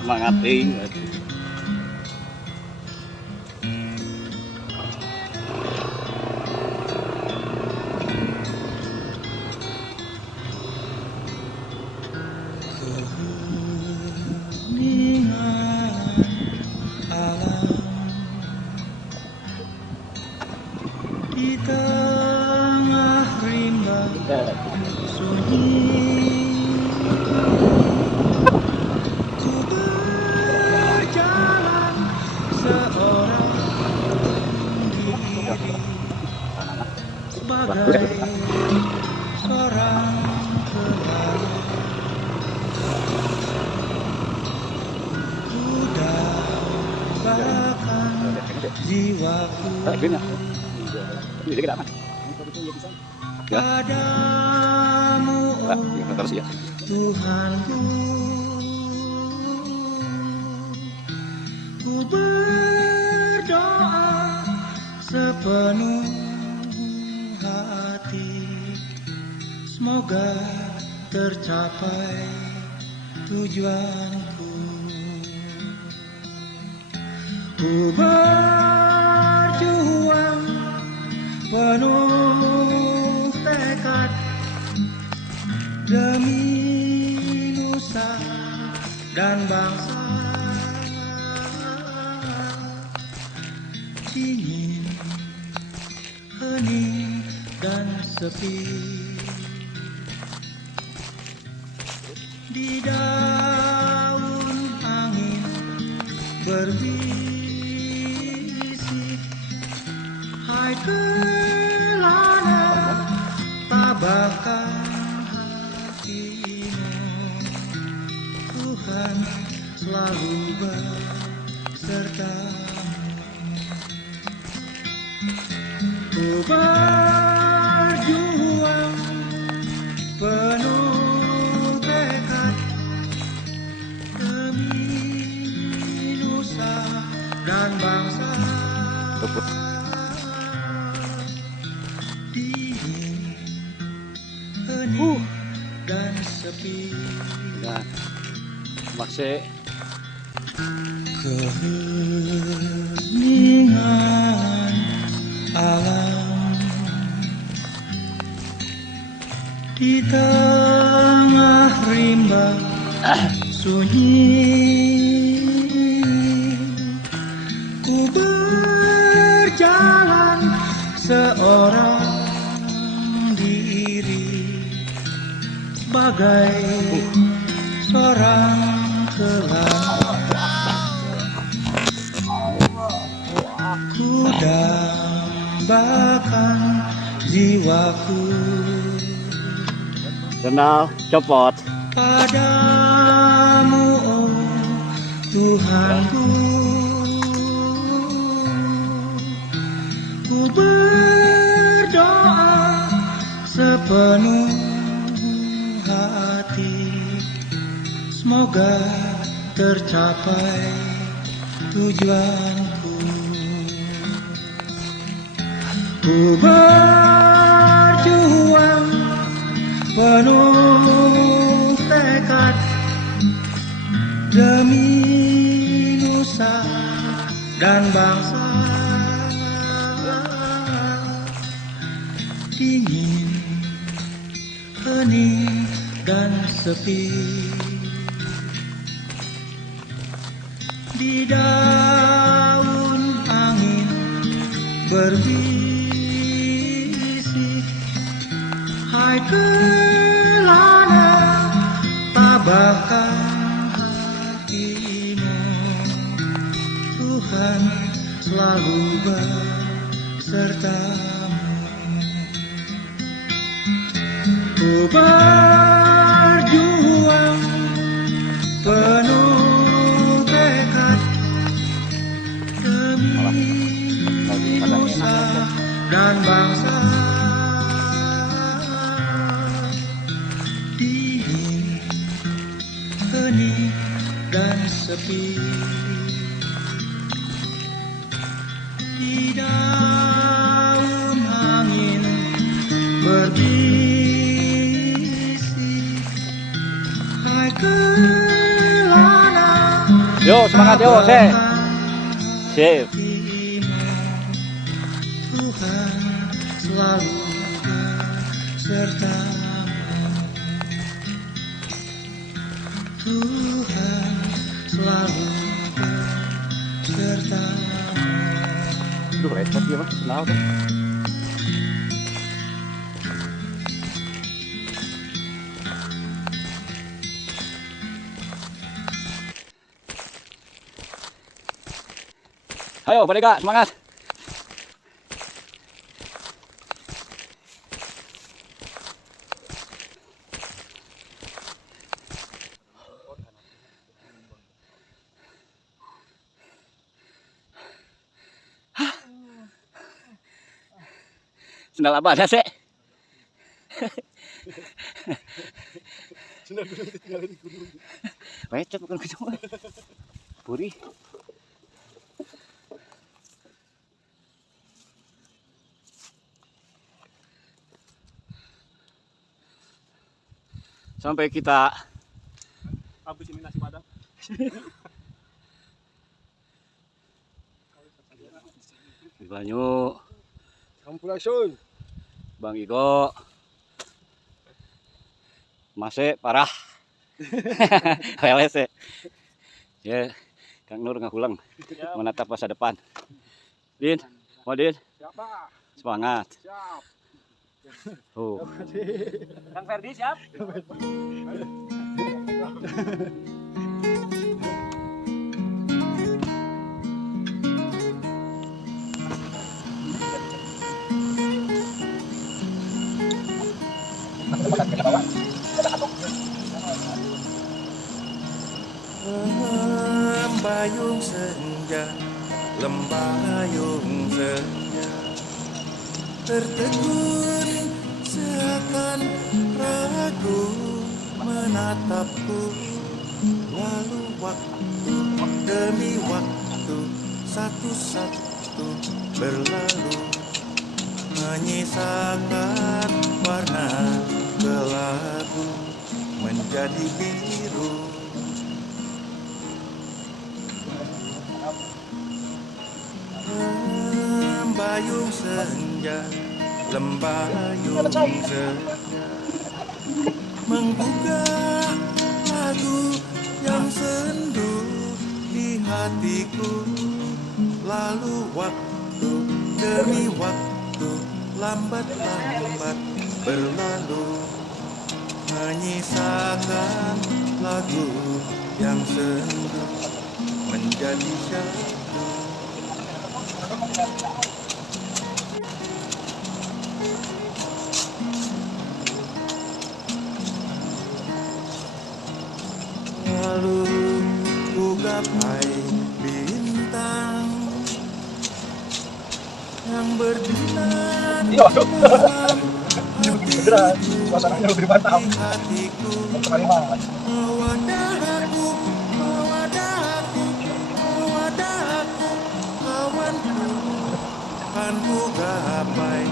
Semangat ting. Di tengah rimba sunyi, ku berjalan seorang diri sebagai seorang pelaut. Ku dambakan jiwaku padamu, Tuhanku. Ku berdoa sepenuh hati, semoga tercapai tujuanku. Ku berjuang penuh tekad demi nusa dan bangsa. Dingin, hening dan sepi, di daun angin berbisik. Hai kelana, tabahkan hatimu, Tuhan selalu besertamu. Ku berjuang penuh tekad demi nusa dan bangsa. Dingin, hening dan sepi, Masih keheningan alam. Di tengah rimba sunyi, ku berjalan seorang diri sebagai seorang kelana. Ku dambakan jiwaku kenal copot. padamu, oh Tuhanku. Ku berdoa sepenuh hati, semoga tercapai tujuanku. Ku berjuang penuh tekad demi nusa dan bangsa. Dingin, hening dan sepi, di daun angin berbisik. Hai kelana, tabahkan hatimu, Tuhan selalu besertamu. Ku berjuang penuh tekad demi nusa dan bangsa. Dingin, hening dan sepi, di daun angin berbisik. Hai kelana, Yo, semangat yo, Sip. Tuhan selalu besertamu. Tuhan selalu besertamu. Duh, repot ya, Mas. Kenal tuh. Ayo, Bodega, semangat. Sendal apa ada sih? Sendal gunung ditinggalin di gunung. Becet bukan gunung. Puri. Sampai kita Habis ini nasi padang. di Banyu, Sampurasun. Bang Igo masih parah. Leles ya. Kang Nur ngahulang menatap masa depan. Din, mau Din? Siapa? Semangat. Siap. Oh. Kang Ferdi siap? Lembayung senja, lembayung senja, tertegun seakan ragu menatapku. Lalu waktu demi waktu satu-satu berlalu, menyisakan warna kelabu menjadi biru. Lembayung senja, lembayung senja, menggugah lagu yang sendu di hatiku. Lalu waktu demi waktu lambat-lambat berlalu, menyisakan lagu yang sendu menjadi syahdu. Lalu ku gapai bintang yang berbinar dalam Suasananya lebih mantap. hatiku. Kalimat. Mewadaku, mewadaku, mewadaku, kawanku. Kan ku gapai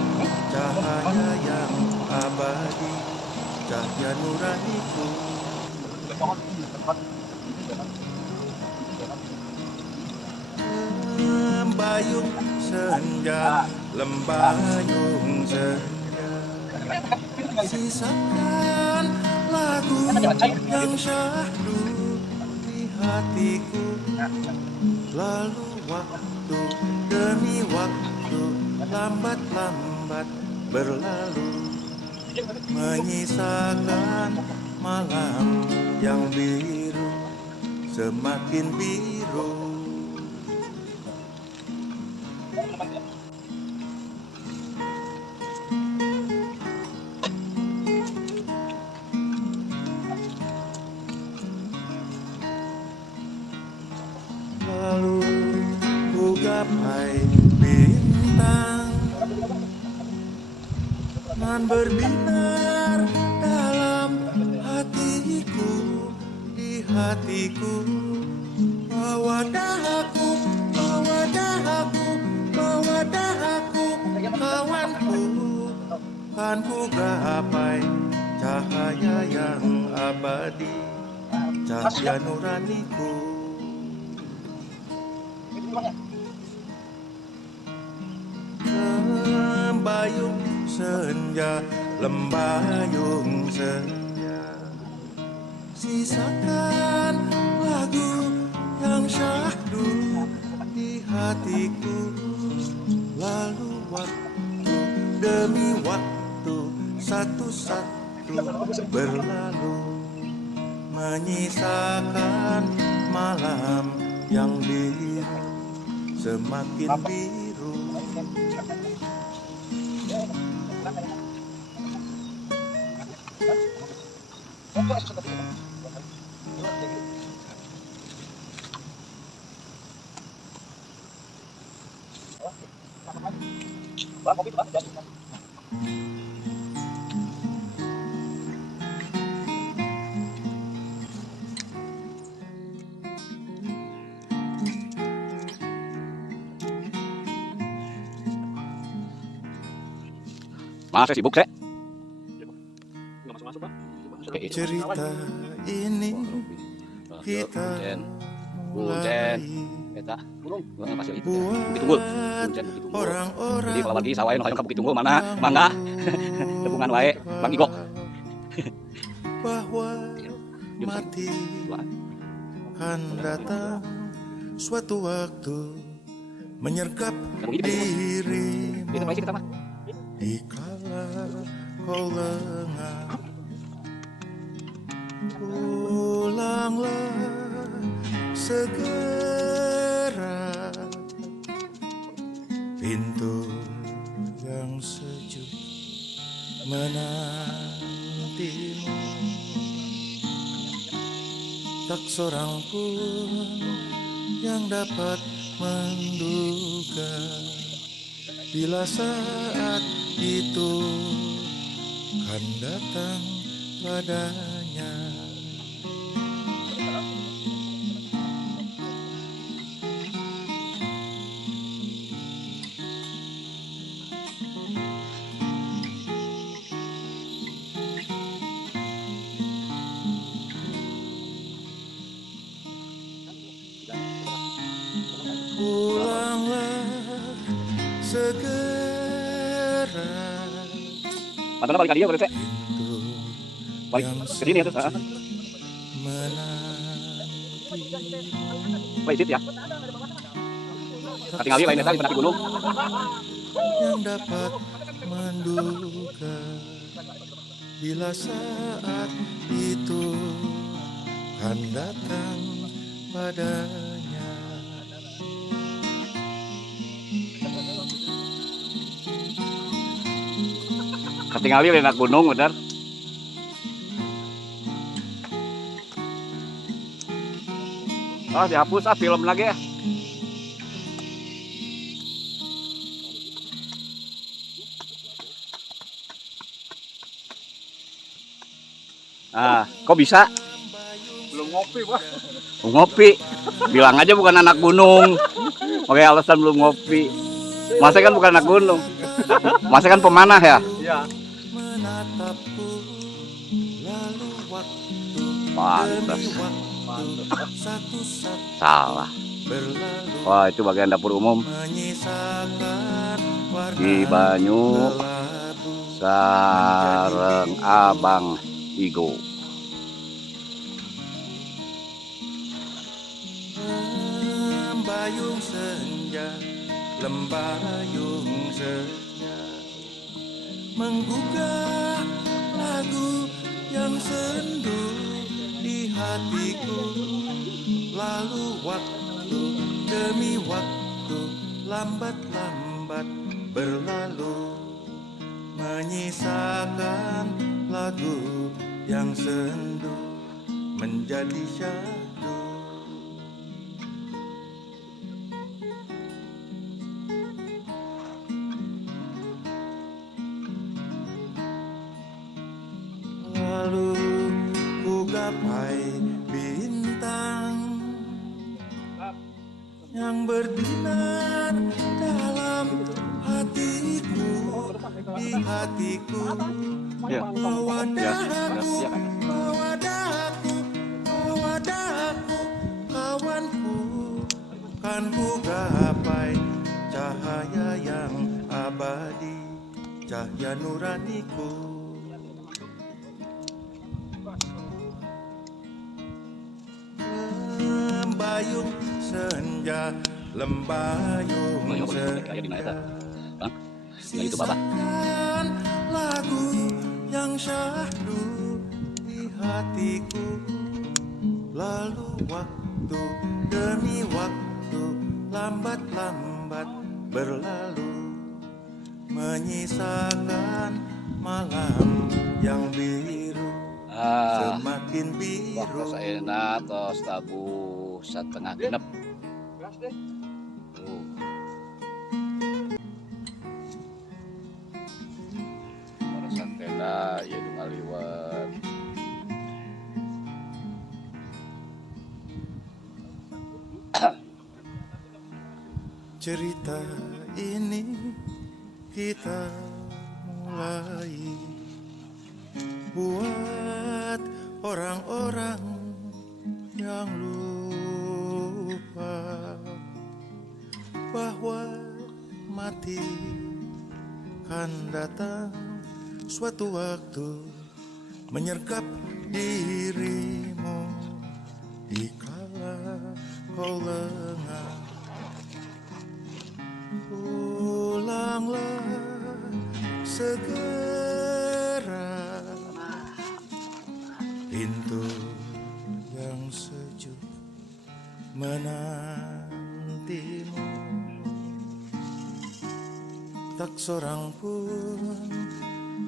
cahaya yang abadi, cahaya nuraniku. Lembayung senja, lembayung senja, sisakan lagu yang syahdu di hatiku. Lalu waktu demi waktu lambat-lambat berlalu, menyisakan malam yang biru semakin biru. Lalu ku gapai bintang nan berbinar dalam hatiku, di hatiku. Mewadaku, mewadaku, mewadaku, kawanku. Kan ku gapai cahaya yang abadi, cahaya nuraniku. Lembayung senja, lembayung senja, sisakan lagu yang syahdu di hatiku. Lalu waktu demi waktu satu-satu berlalu, menyisakan malam yang biru semakin biru. Mas, saya sibuk, saya. Cerita ini kita Bunten, eta, buat orang-orang. Jadi kalau lagi sawain hayang ka Bukit Tunggul mana? Mangga. Tepungan wae, Bang Igo. Bahwa mati akan datang suatu waktu menyergap dirimu. Itu pasti kita mah. Dikala kau lengah, pulanglah segera. Pintu yang sejuk menantimu, tak seorang pun yang dapat menduga bila saat itu kan datang padanya. Pulanglah segera. Mantapnya balik ke dia berarti. Balik ke sini ya tuh. Balik situ ya. Tinggal lain desa di pendaki gunung. Yang dapat menduga bila saat itu kan datang padanya. Ketinggalan di anak gunung bener. Oh dihapus film lagi ya. Ah, kok bisa? Belum ngopi, Pak. Ngopi. Bilang aja bukan anak gunung. Oke, alasan belum ngopi. Masa kan bukan anak gunung. Masa kan pemanah ya? Iya. Menatapku, lalu waktu Pantes. demi waktu satu-satu Salah. berlalu, Wah, itu bagian dapur umum menyisakan warna di Banyu kelabu. sareng Abang Igo. Lembayung senja, lembayung senja, menggugah lagu yang sendu di hatiku. Lalu waktu demi waktu lambat-lambat berlalu, menyisakan lagu yang sendu menjadi syahdu. Lalu ku gapai bintang yang berbinar dalam hatiku, di hatiku. Ya. Bawa Ya, dahaku, ya kan. bawa dahaku, bawa dahaku, kawanku kan Kan ku gapai cahaya yang abadi, cahaya nuraniku. Lembayung senja, lembayung senja, sisakan lagu yang syahdu di hatiku. Lalu waktu demi waktu lambat-lambat berlalu, menyisakan malam yang biru semakin Wah, biru. rasa enak tos tabu setengah genep. Para santena ya ngaliwat. Cerita ini kita mulai buat orang-orang yang lupa bahwa mati kan datang suatu waktu menyergap dirimu dikala kau lengah. Pulanglah segera, pintu yang sejuk menantimu. Tak seorang pun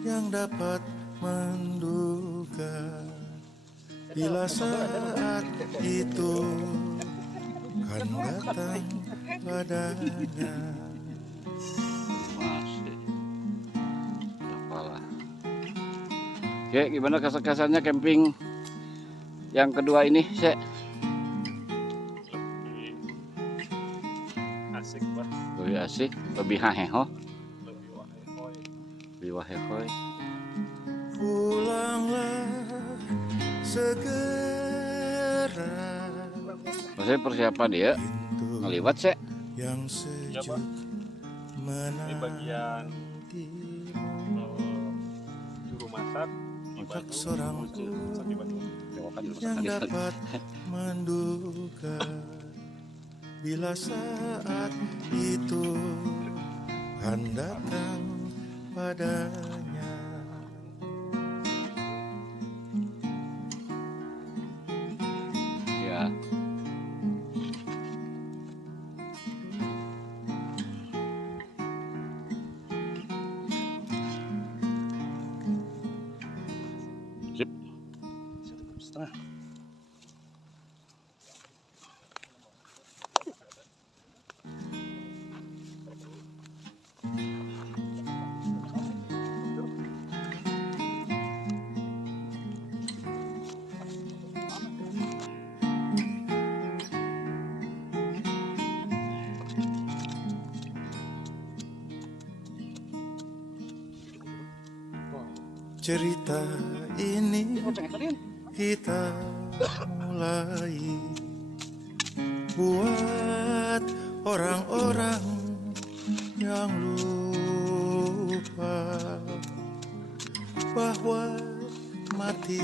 yang dapat menduga bila saat itu kan datang padanya. Masih. Apalah. Oke, gimana kesan-kesannya camping yang kedua ini, Sek? Asik Pak, Lebih asik, lebih haheho, lebih wahai. lebih wahehoy. Pulanglah segera, Maksudnya persiapan dia pintu ngeliwat, Sek. yang Ya sejuk Pak, ini bagian juru masak di tak Batu, seorang pun masak di Batu. yang dapat menduga bila saat itu kan datang padanya. Ya. Sip. 1,5. Cerita ini kita mulai buat orang-orang yang lupa bahwa mati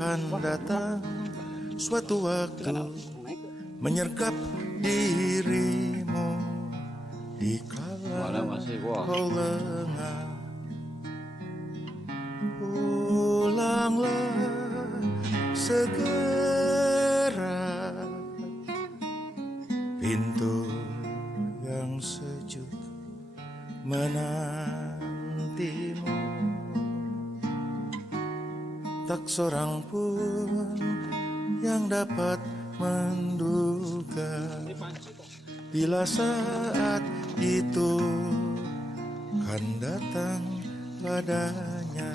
kan datang suatu waktu menyergap dirimu di Mana kala masih? Wah. kau lengah. Pulanglah segera, pintu yang sejuk menantimu. Tak seorang pun yang dapat menduga bila saat itu kan datang padanya.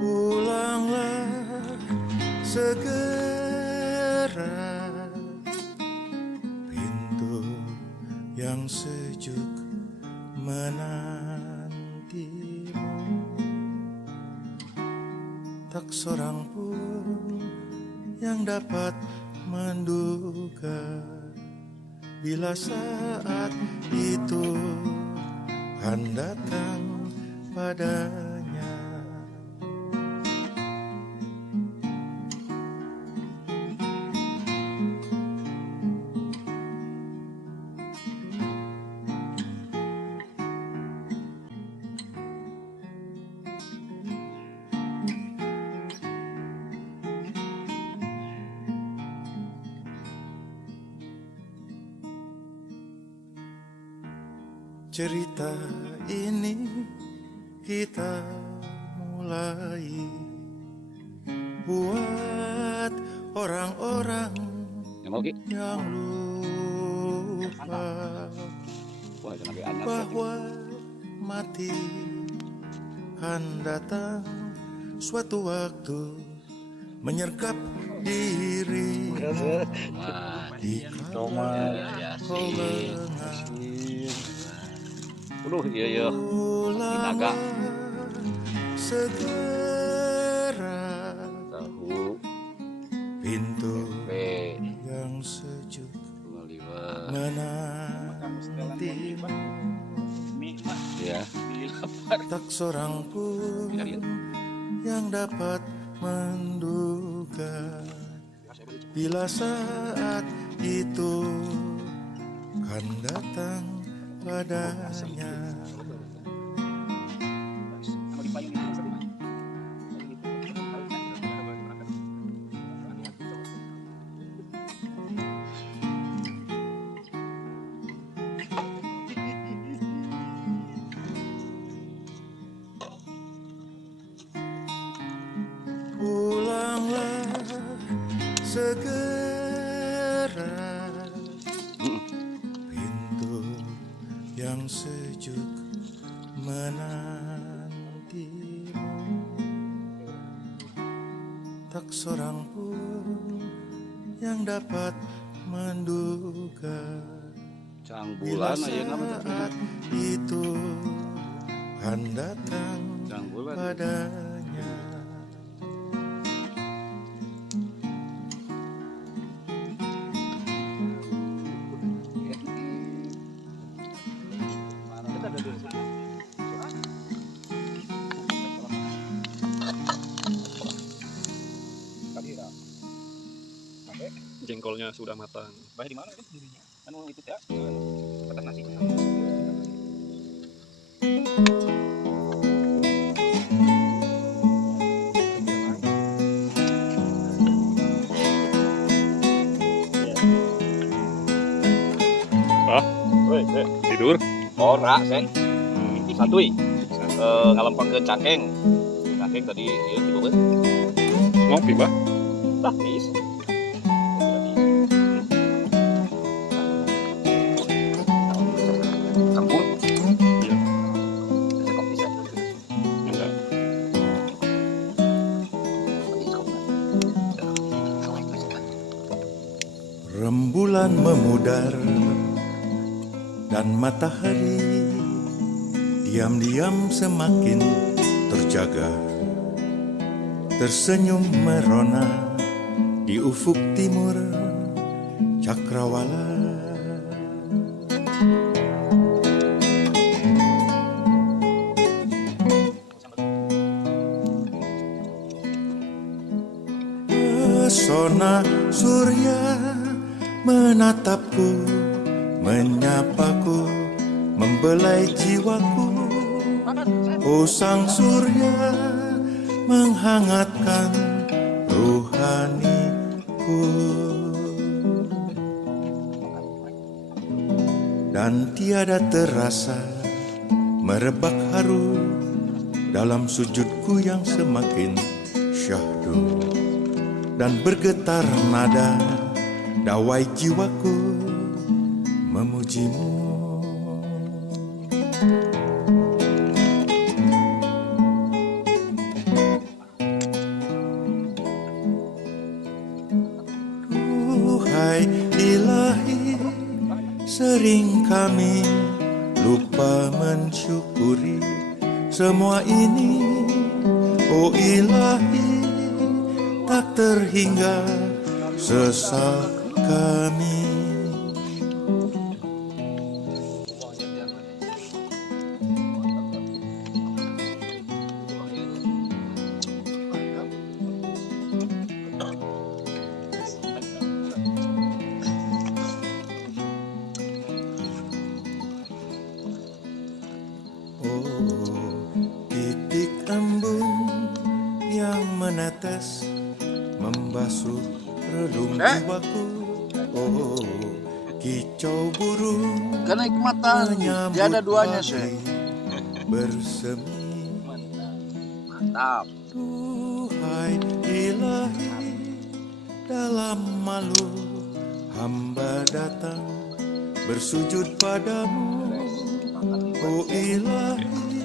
Pulanglah segera pintu yang sejuk menantimu. Tak seorang pun yang dapat menduga bila saat itu akan datang padanya. Cerita ini kita mulai buat orang-orang Yang mau Ki? yang lupa Wah, itu nabi anyar. bahwa mati kan datang suatu waktu menyergap diri di kala kau lengah. Iya. Naga. Segera Tahu. pintu P. yang sejuk 25. menanti. Ya. Tak seorang pun yang dapat menduga bila saat itu kan datang padanya. Pulanglah segera, pintu yang sejuk menantimu. Tak seorang pun yang dapat menduga Cang bila bulan aja nama saat itu akan datang Cang bulan. padanya. Jengkolnya sudah matang. Bahaya di mana itu dirinya? Anu itu ya. Petas nasi. Woi, tidur. Ora, Seng. Satui. Ngalempang ke Cakeng. Cakeng tadi ieu tidur kan. Ngopi, Bah. Tah, geus. Kampung. Iya. Saya kopi saya. Enggak. Rembulan memudar dan matahari diam-diam semakin terjaga, tersenyum merona di ufuk timur cakrawala. Pesona surya menatapku, menyapaku, membelai jiwaku. Oh sang surya menghangatkan ruhaniku, dan tiada terasa merebak haru dalam sujudku yang semakin syahdu, dan bergetar nada dawai jiwaku memujimu. Duhai ilahi, sering kami lupa mensyukuri semua ini. Oh ilahi, tak terhingga sesal kami. Titik embun yang menetes membasuh relung jiwaku. Oh, kicau burung Kenikmatan tiada duanya sih. bersemi. Mantap. Duhai ilahi, dalam malu hamba datang bersujud padamu. Oh ilahi,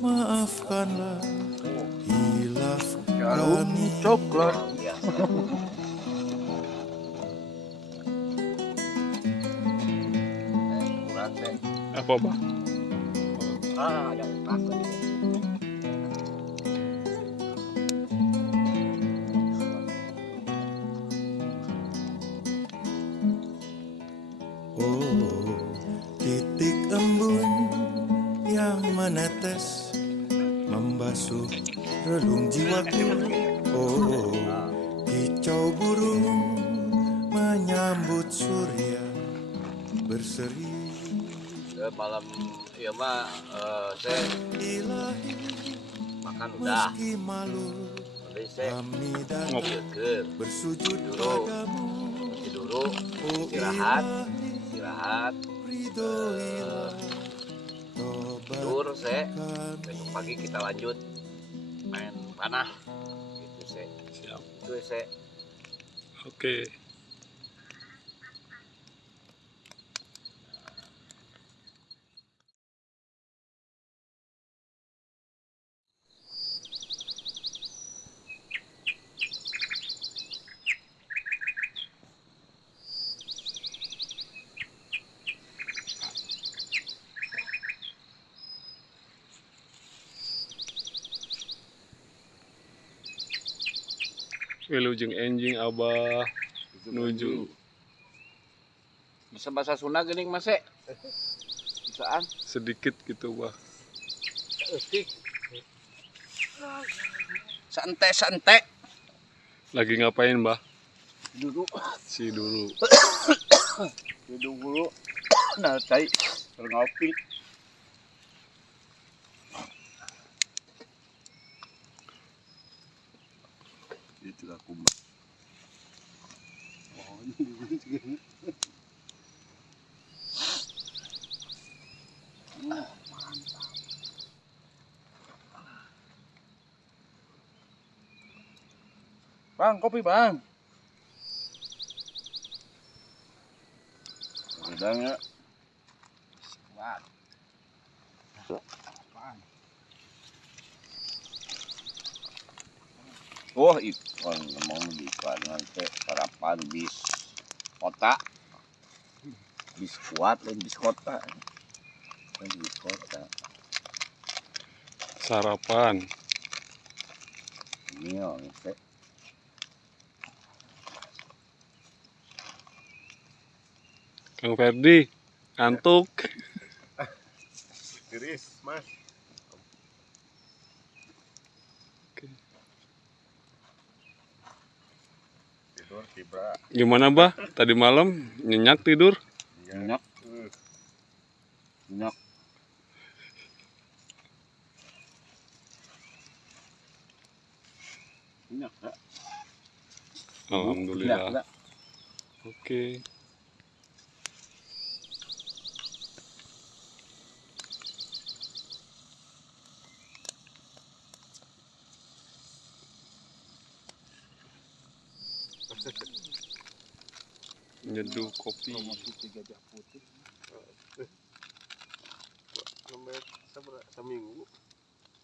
maafkanlah hilaf kami. Coklat. Apa? Oh, titik embun yang menetes membasuh relung jiwaku. Oh, kicau burung menyambut surya berseri. Malam ya mah saya Ilahi, makan udah. meski malu Jadi saya kami datang ke bersujud Dulu. padamu. dulu Oh istirahat, ilahi, istirahat, ridhoilah tobat tidur saya. kami. Besok pagi kita lanjut main panah. Gitu saya. Siap. Itu saya. Oke. Wilujeng enjing abah nuju Bisa bahasa Sunda gini mas saya. Bisaan. sedikit gitu bah. Santai-santai. Lagi ngapain bah? Dulu. Si dulu. Duduk dulu. Nah, cai. Ngopi. Itu aku mbak. Bang, kopi bang. Udah ya. Kuat. Oh, ikon ngomong di iklan nanti sarapan bis kota. Bis kuat dan bis kota. Bis kota. Sarapan. Ini ya, nanti. Kang Ferdi ngantuk. Tiris, Mas. Tidur tibra. Gimana bah? Tadi malam nyenyak tidur? Nyenyak. Nyenyak. Nyenyak, enggak? Alhamdulillah. Enggak. Oke. Nyeduh kopi. Sampai seminggu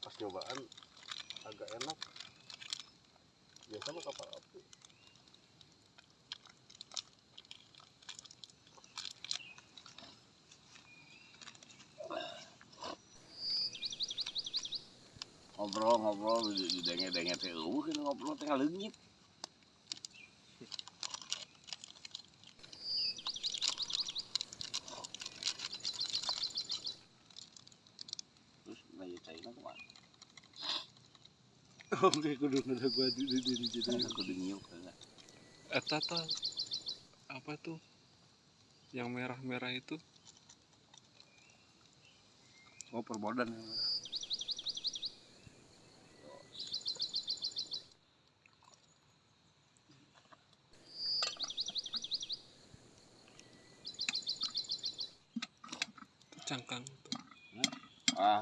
pas nyobaan agak enak. Biasa mah kapal api. ngobrol di denge teh kan ngobrol teh leungit. Terus bayi cairna kumaha? Oke, kudu ada gua di jadi. Kudu nyiuk kan. Eta tuh apa tuh? Yang merah-merah itu. Oh, perbodan. Itu cangkang tuh. Ah,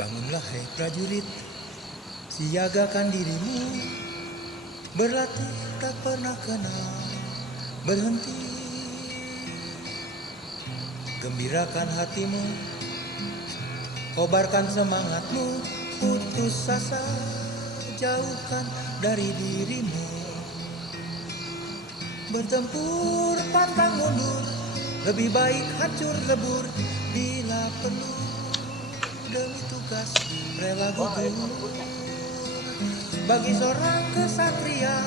Bangunlah hai prajurit, siagakan dirimu, berlatih tak pernah kenal berhenti. Gembirakan hatimu, kobarkan semangatmu, putus asa jauhkan dari dirimu. Bertempur pantang mundur, lebih baik hancur lebur bila perlu. Demi tugas rela gugur. Bagi seorang kesatria,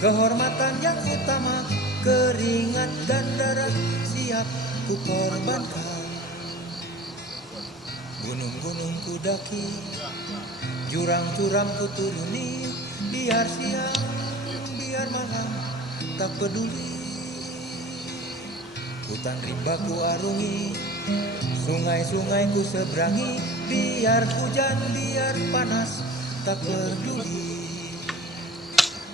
kehormatan yang utama, keringat dan darah siap ku korbankan. Gunung-gunung ku daki, jurang-jurang ku turuni, biar siang, biar malam, tak peduli. Hutan rimba ku arungi, sungai-sungai ku seberangi, biar hujan, biar panas, tak peduli.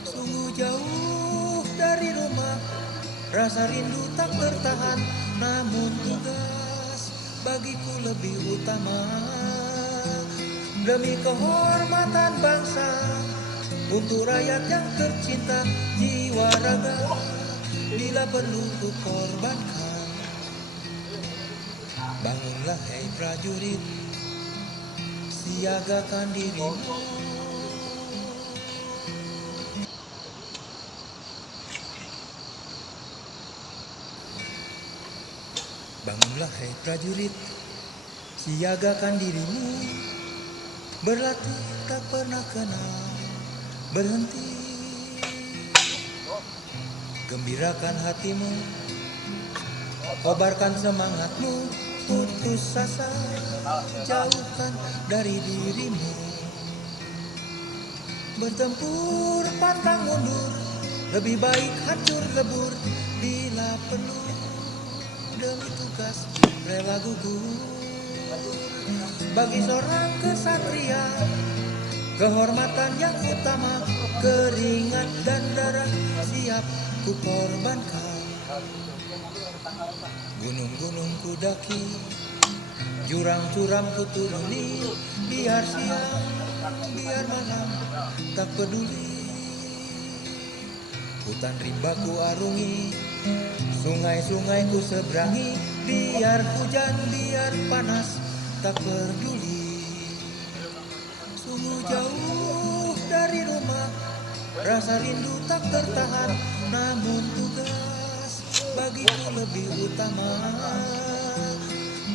Sungguh jauh dari rumah, rasa rindu tak bertahan, namun tugas bagiku lebih utama. Demi kehormatan bangsa, untuk rakyat yang tercinta, jiwa raga bila perlu ku korbankan. Bangunlah hai prajurit, siagakan dirimu. Bangunlah hai prajurit, siagakan dirimu, berlatih tak pernah kenal berhenti. Gembirakan hatimu, kobarkan semangatmu, putus asa jauhkan dari dirimu. Bertempur pantang mundur, lebih baik hancur lebur bila perlu. Demi tugas rela gugur. Bagi seorang kesatria, kehormatan yang utama, keringat dan darah siap ku korbankan. Gunung-gunung ku daki, jurang-jurang ku turuni, biar siang, biar malam, tak peduli. Hutan rimba ku arungi, sungai-sungai ku seberangi, biar hujan, biar panas, tak peduli. Sungguh jauh dari rumah, rasa rindu tak tertahan, namun tugas bagiku lebih utama.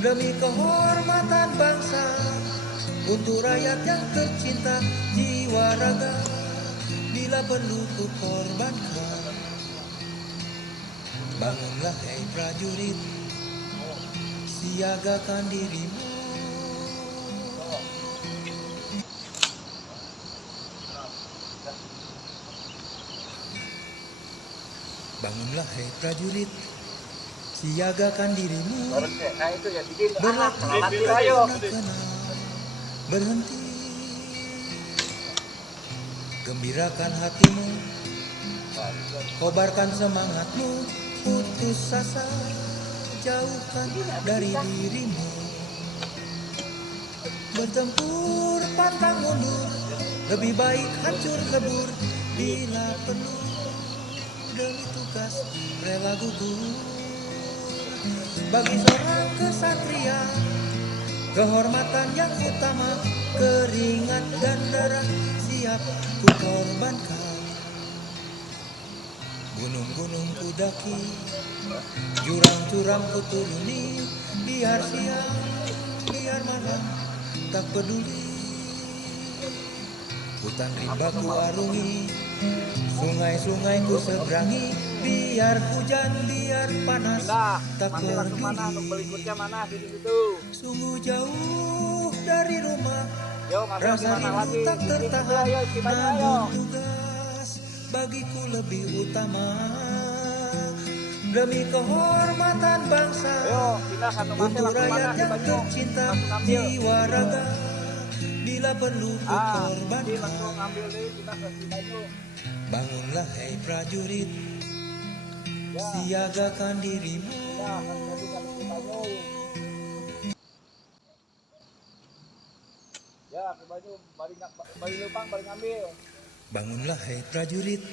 Demi kehormatan bangsa, untuk rakyat yang tercinta, jiwa raga bila perlu ku korbankan. Bangunlah hai prajurit, siagakan dirimu. Bangunlah hai prajurit, siagakan dirimu, berlatih tak pernah kenal berhenti. Gembirakan hatimu, kobarkan semangatmu, putus asa jauhkan dari dirimu. Bertempur pantang mundur, lebih baik hancur lebur bila perlu. Demi tugas rela gugur. Bagi seorang kesatria, kehormatan yang utama, keringat dan darah siap ku korbankan. Gunung-gunung ku daki, jurang-jurang ku turuni, biar siang, biar malam, tak peduli. Hutan rimba ku arungi, sungai-sungai ku seberangi, biar hujan, biar panas, tak peduli. Sungguh jauh dari rumah, rasa rindu tak tertahan, namun tugas bagiku lebih utama. Demi kehormatan bangsa, untuk rakyat yang tercinta, jiwa raga bila perlu ku korbankan. Bangunlah hei prajurit, siagakan dirimu. Bangunlah hei prajurit,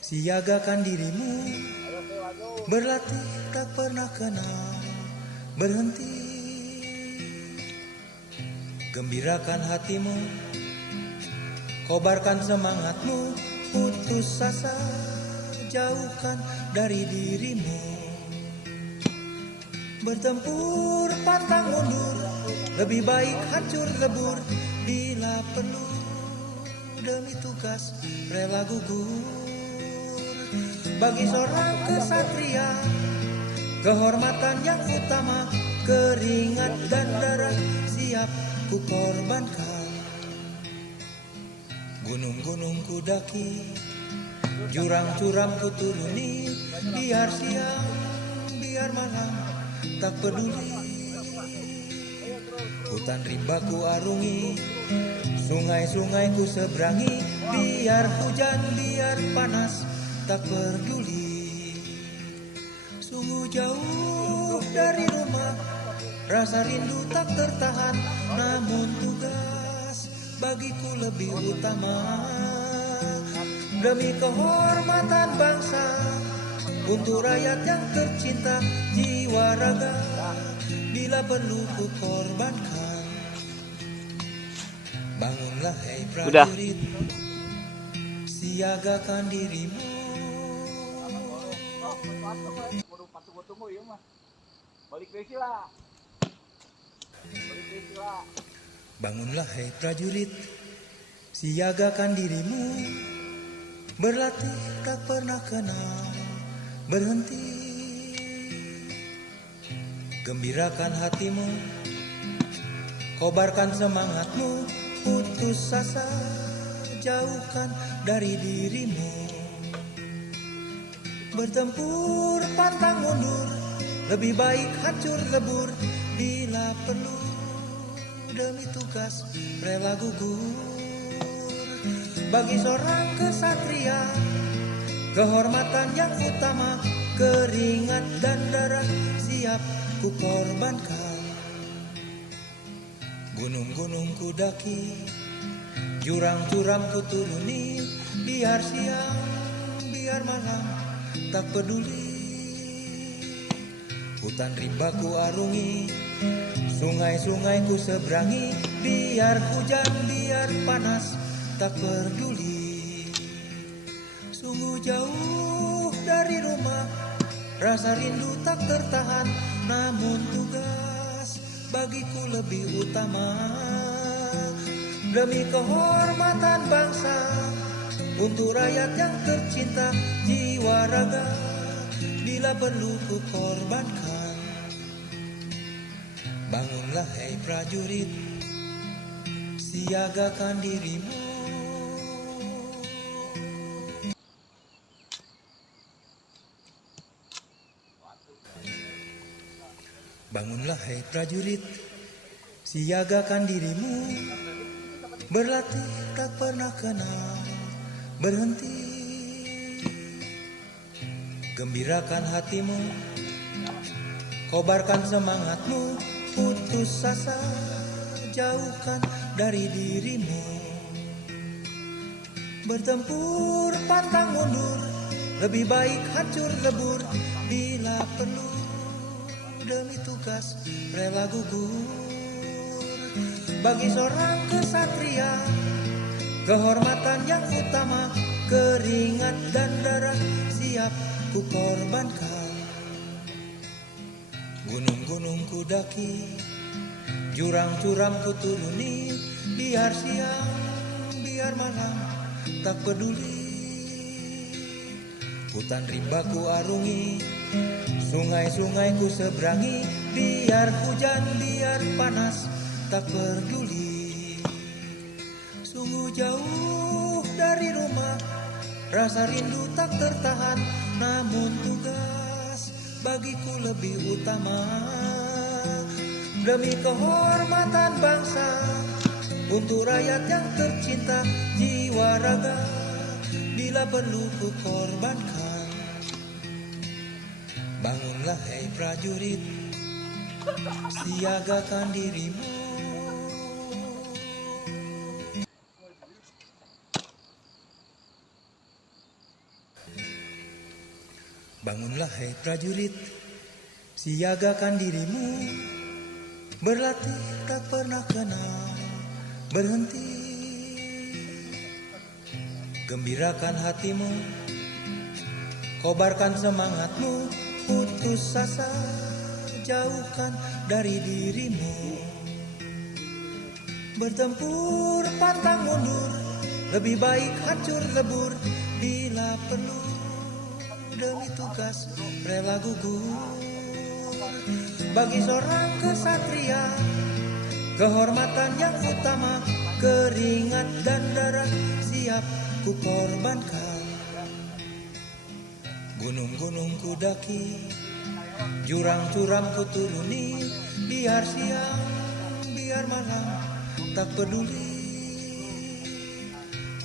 siagakan dirimu. Berlatih tak pernah kenal berhenti. Gembirakan hatimu, kobarkan semangatmu, putus asa jauhkan dari dirimu. Bertempur pantang mundur, lebih baik hancur lebur. Bila perlu demi tugas rela gugur. Bagi seorang kesatria, kehormatan yang utama, keringat dan darah siap ku korbankan. Gunung-gunung ku daki, jurang-jurang ku turuni, biar siang, biar malam, tak peduli. Hutan rimba ku arungi, sungai-sungai ku seberangi, biar hujan, biar panas, tak peduli. Sungguh jauh dari rumah, rasa rindu tak tertahan, namun tugas bagiku lebih utama. Demi kehormatan bangsa, untuk rakyat yang tercinta, jiwa raga bila perlu ku korbankan. Bangunlah hei prajurit, siagakan dirimu. Bangunlah hei prajurit, siagakan dirimu. Berlatih tak pernah kenal berhenti. Gembirakan hatimu, kobarkan semangatmu, putus asa jauhkan dari dirimu. Bertempur pantang mundur, lebih baik hancur lebur. Bila perlu demi tugas rela gugur. Bagi seorang kesatria, kehormatan yang utama, keringat dan darah siap ku korbankan. Gunung-gunung ku daki, jurang-jurang ku turuni, biar siang, biar malam, tak peduli. Hutan rimba ku arungi, sungai-sungai ku seberangi, biar hujan, biar panas, tak peduli. Sungguh jauh dari rumah, rasa rindu tak tertahan, namun tugas bagiku lebih utama. Demi kehormatan bangsa, untuk rakyat yang tercinta, jiwa raga bila perlu ku korbankan. Bangunlah hei prajurit, siagakan dirimu. Bangunlah hei prajurit, siagakan dirimu. Berlatih tak pernah kenal berhenti. Gembirakan hatimu, kobarkan semangatmu, putus asa jauhkan dari dirimu. Bertempur pantang mundur, lebih baik hancur lebur. Bila perlu demi tugas rela gugur. Bagi seorang kesatria, kehormatan yang utama, keringat dan darah siap ku korbankan. Gunung-gunung ku daki, jurang curam ku turuni, biar siang, biar malam, tak peduli. Hutan rimba ku arungi, sungai-sungai ku seberangi, biar hujan, biar panas, tak peduli. Sungguh jauh dari rumah, rasa rindu tak tertahan, namun tugas bagiku lebih utama. Demi kehormatan bangsa, untuk rakyat yang tercinta, jiwa raga bila perlu ku korbankan. Bangunlah hei prajurit, siagakan dirimu. Bangunlah hei prajurit, siagakan dirimu. Berlatih tak pernah kenal berhenti. Gembirakan hatimu, kobarkan semangatmu, putus asa jauhkan dari dirimu. Bertempur pantang mundur, lebih baik hancur lebur, bila perlu demi tugas rela gugur. Bagi seorang kesatria, kehormatan yang utama, keringat dan darah siap ku korbankan. Gunung-gunung ku daki, jurang curam ku turuni, biar siang, biar malam, tak peduli.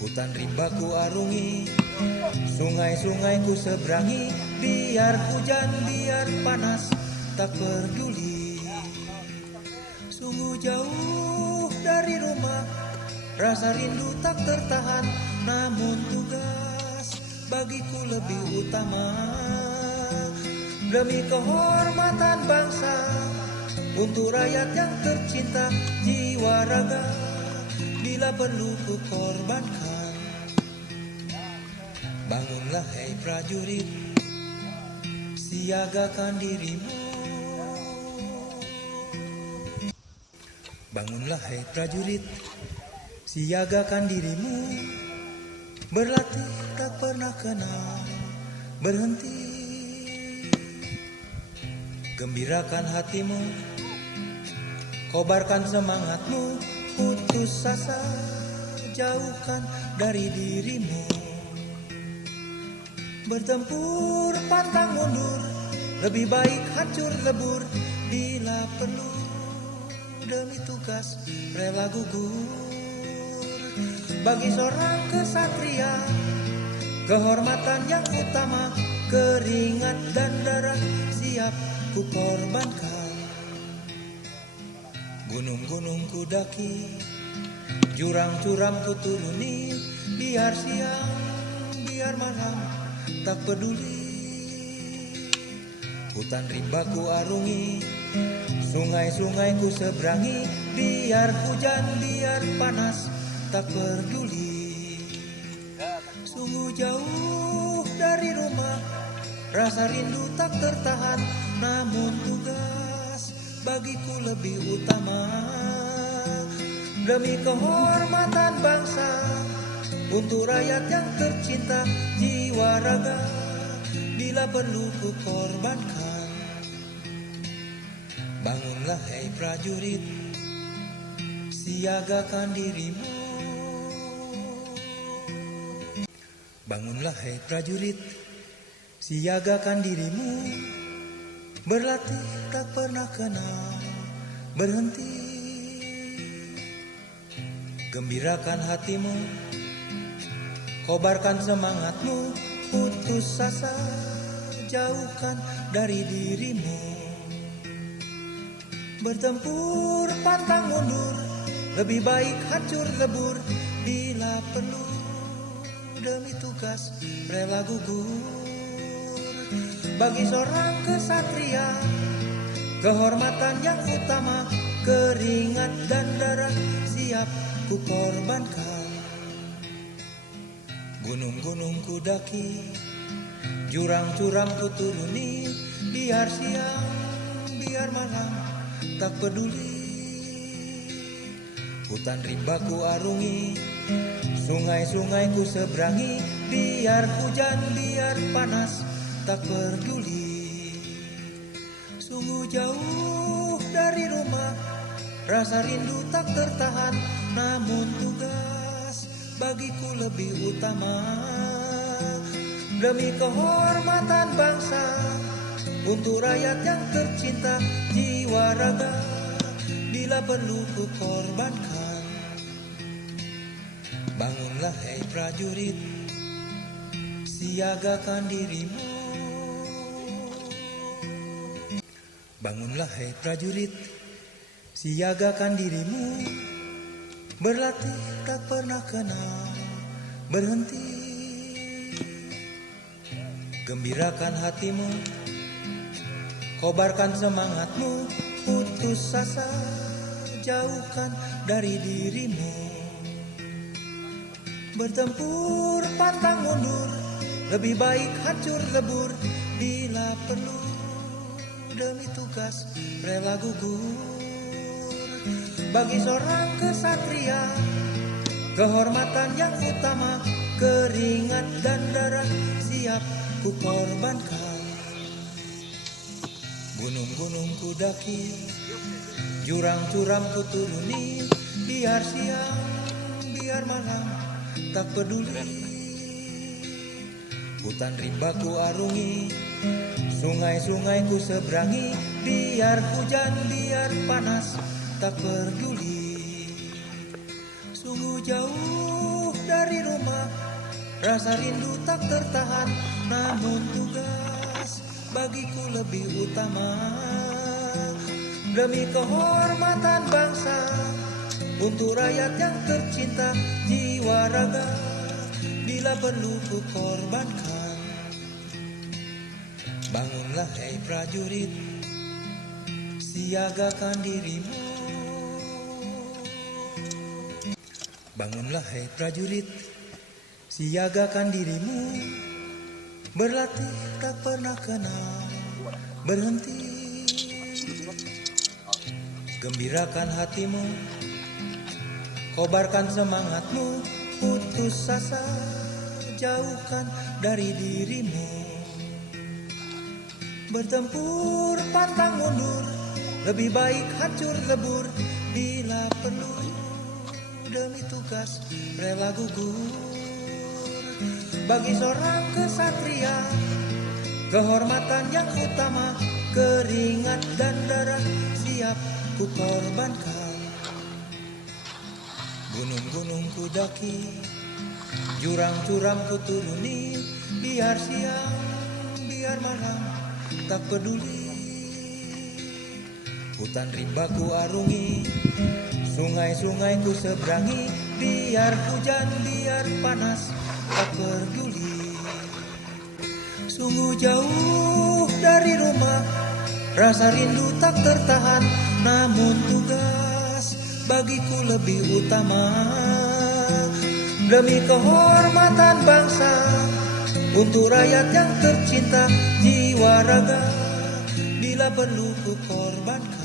Hutan rimba ku arungi, sungai-sungai ku seberangi, biar hujan, biar panas, tak peduli. Sungguh jauh dari rumah, rasa rindu tak tertahan, namun tugas bagiku lebih utama. Demi kehormatan bangsa, untuk rakyat yang tercinta, jiwa raga bila perlu ku korbankan. Bangunlah hei prajurit, siagakan dirimu. Bangunlah hei prajurit, siagakan dirimu. Berlatih tak pernah kenal berhenti. Gembirakan hatimu, kobarkan semangatmu, putus asa jauhkan dari dirimu. Bertempur pantang mundur, lebih baik hancur lebur, bila perlu demi tugas rela gugur. Bagi seorang kesatria, kehormatan yang utama, keringat dan darah siap ku korbankan. Gunung-gunung ku daki, jurang curam ku turuni, biar siang, biar malam, tak peduli. Hutan rimba ku arungi, sungai-sungai ku seberangi, biar hujan, biar panas, tak peduli. Sungguh jauh dari rumah, rasa rindu tak tertahan, namun tugas bagiku lebih utama. Demi kehormatan bangsa, untuk rakyat yang tercinta, jiwa raga bila perlu ku korbankan. Bangunlah hei prajurit, siagakan dirimu. Bangunlah hei prajurit, siagakan dirimu. Berlatih tak pernah kenal berhenti. Gembirakan hatimu, kobarkan semangatmu, putus asa jauhkan dari dirimu. Bertempur pantang mundur, lebih baik hancur lebur, bila perlu demi tugas rela gugur. Bagi seorang kesatria, kehormatan yang utama, keringat dan darah siap ku korbankan. Gunung-gunung ku daki, jurang-jurang ku turuni, biar siang, biar malam, tak peduli. Hutan rimba ku arungi, sungai-sungai ku seberangi, biar hujan, biar panas, tak peduli. Sungguh jauh dari rumah, rasa rindu tak tertahan, namun tugas bagiku lebih utama. Demi kehormatan bangsa, untuk rakyat yang tercinta, jiwa raga bila perlu ku korbankan. Bangunlah hei prajurit, siagakan dirimu. Bangunlah hei prajurit, siagakan dirimu. Berlatih tak pernah kenal berhenti. Gembirakan hatimu, kobarkan semangatmu, putus asa jauhkan dari dirimu. Bertempur pantang mundur, lebih baik hancur lebur. Bila perlu demi tugas rela gugur. Bagi seorang kesatria, kehormatan yang utama, keringat dan darah siap ku korbankan. Gunung-gunung ku daki, jurang-jurang ku turuni, biar siang, biar malam, tak peduli. Hutan rimba ku arungi, sungai-sungai ku seberangi, biar hujan, biar panas, tak peduli. Sungguh jauh dari rumah, rasa rindu tak tertahan, namun tugas bagiku lebih utama. Demi kehormatan bangsa, untuk rakyat yang tercinta, jiwa raga bila perlu ku korbankan. Bangunlah hei prajurit, siagakan dirimu. Bangunlah hei prajurit, siagakan dirimu. Berlatih tak pernah kenal berhenti. Gembirakan hatimu, kobarkan semangatmu, putus asa jauhkan dari dirimu. Bertempur pantang mundur, lebih baik hancur lebur. Bila perlu demi tugas rela gugur. Bagi seorang kesatria, kehormatan yang utama, keringat dan darah siap ku korbankan. Gunung-gunung ku daki, jurang-jurang ku turuni, biar siang, biar malam, tak peduli. Hutan rimba ku arungi, sungai-sungai ku seberangi, biar hujan, biar panas, tak peduli. Sungguh jauh dari rumah, rasa rindu tak tertahan, namun tugas bagiku lebih utama. Demi kehormatan bangsa, untuk rakyat yang tercinta, jiwa raga bila perlu ku korbankan.